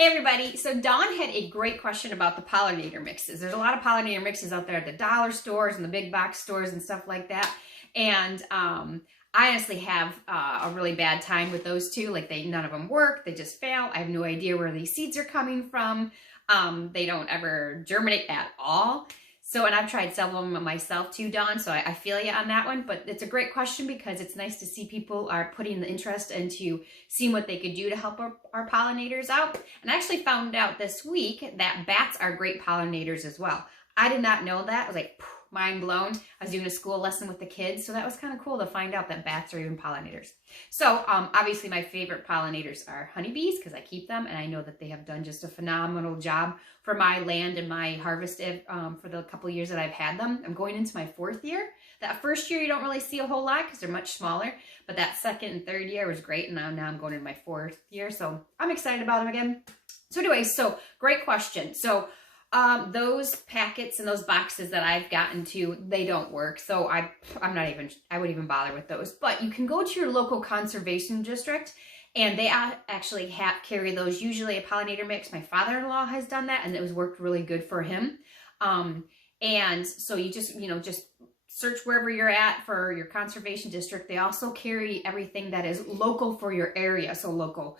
Hey everybody, so Dawn had a great question about the pollinator mixes. There's a lot of pollinator mixes out there at the dollar stores and the big box stores and stuff like that. And I honestly have a really bad time with those two. Like none of them work, they just fail. I have no idea where these seeds are coming from. They don't ever germinate at all. So, and I've tried several of them myself too, Dawn, so I feel you on that one, but it's a great question because it's nice to see people are putting the interest into seeing what they could do to help our pollinators out. And I actually found out this week that bats are great pollinators as well. I did not know that. I was like, mind blown. I was doing a school lesson with the kids, so that was kind of cool to find out that bats are even pollinators. So obviously my favorite pollinators are honeybees because I keep them, and I know that they have done just a phenomenal job for my land and my harvest for the couple years that I've had them. I'm going into my 4th year. That first year you don't really see a whole lot because they're much smaller, but that 2nd and 3rd year was great, and now I'm going into my 4th year, so I'm excited about them again. So anyway, so great question. So those packets and those boxes that I've gotten to, they don't work. So I wouldn't even bother with those. But you can go to your local conservation district and they actually carry those, usually a pollinator mix. My father-in-law has done that and it was worked really good for him. And so you just search wherever you're at for your conservation district. They also carry everything that is local for your area. So local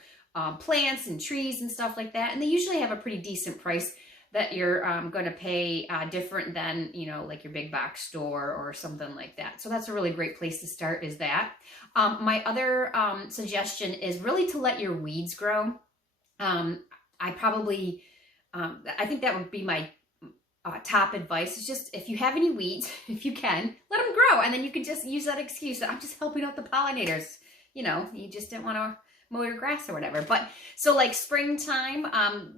plants and trees and stuff like that. And they usually have a pretty decent price that you're going to pay different than, like your big box store or something like that. So that's a really great place to start is that. My other suggestion is really to let your weeds grow. I think that would be my top advice is just if you have any weeds, if you can, let them grow. And then you can just use that excuse that I'm just helping out the pollinators. You just didn't want to mow your grass or whatever. But so like springtime,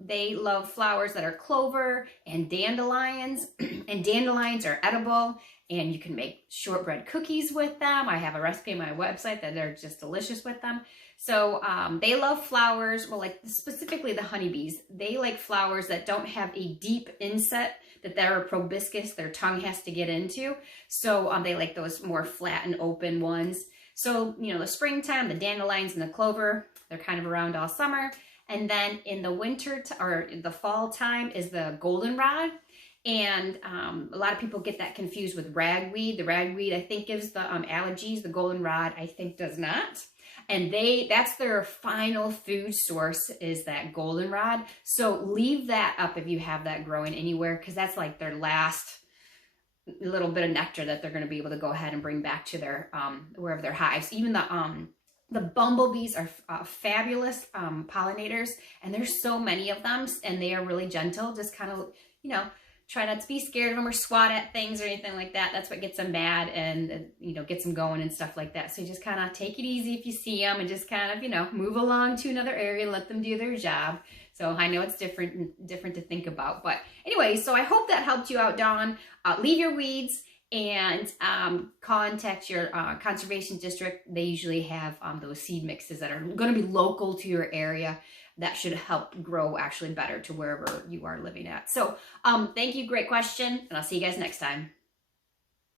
they love flowers that are clover and dandelions, and dandelions are edible and you can make shortbread cookies with them. I have a recipe on my website that they're just delicious with them. So they love flowers, well, like specifically the honeybees, they like flowers that don't have a deep inset that they're a proboscis, their tongue has to get into. So they like those more flat and open ones. So, the springtime, the dandelions and the clover, they're kind of around all summer. And then in the winter or the fall time is the goldenrod. And a lot of people get that confused with ragweed. The ragweed, I think, gives the allergies. The goldenrod, I think, does not. And that's their final food source is that goldenrod. So leave that up if you have that growing anywhere because that's like their last little bit of nectar that they're going to be able to go ahead and bring back to their wherever their hives. Even the bumblebees are fabulous pollinators, and there's so many of them, and they are really gentle. Just kind of try not to be scared of them or swat at things or anything like that. That's what gets them mad and gets them going and stuff like that. So you just kind of take it easy if you see them and just kind of move along to another area and let them do their job. So I know it's different to think about. But anyway, so I hope that helped you out, Dawn. Leave your weeds and contact your conservation district. They usually have those seed mixes that are going to be local to your area that should help grow actually better to wherever you are living at. So thank you. Great question. And I'll see you guys next time.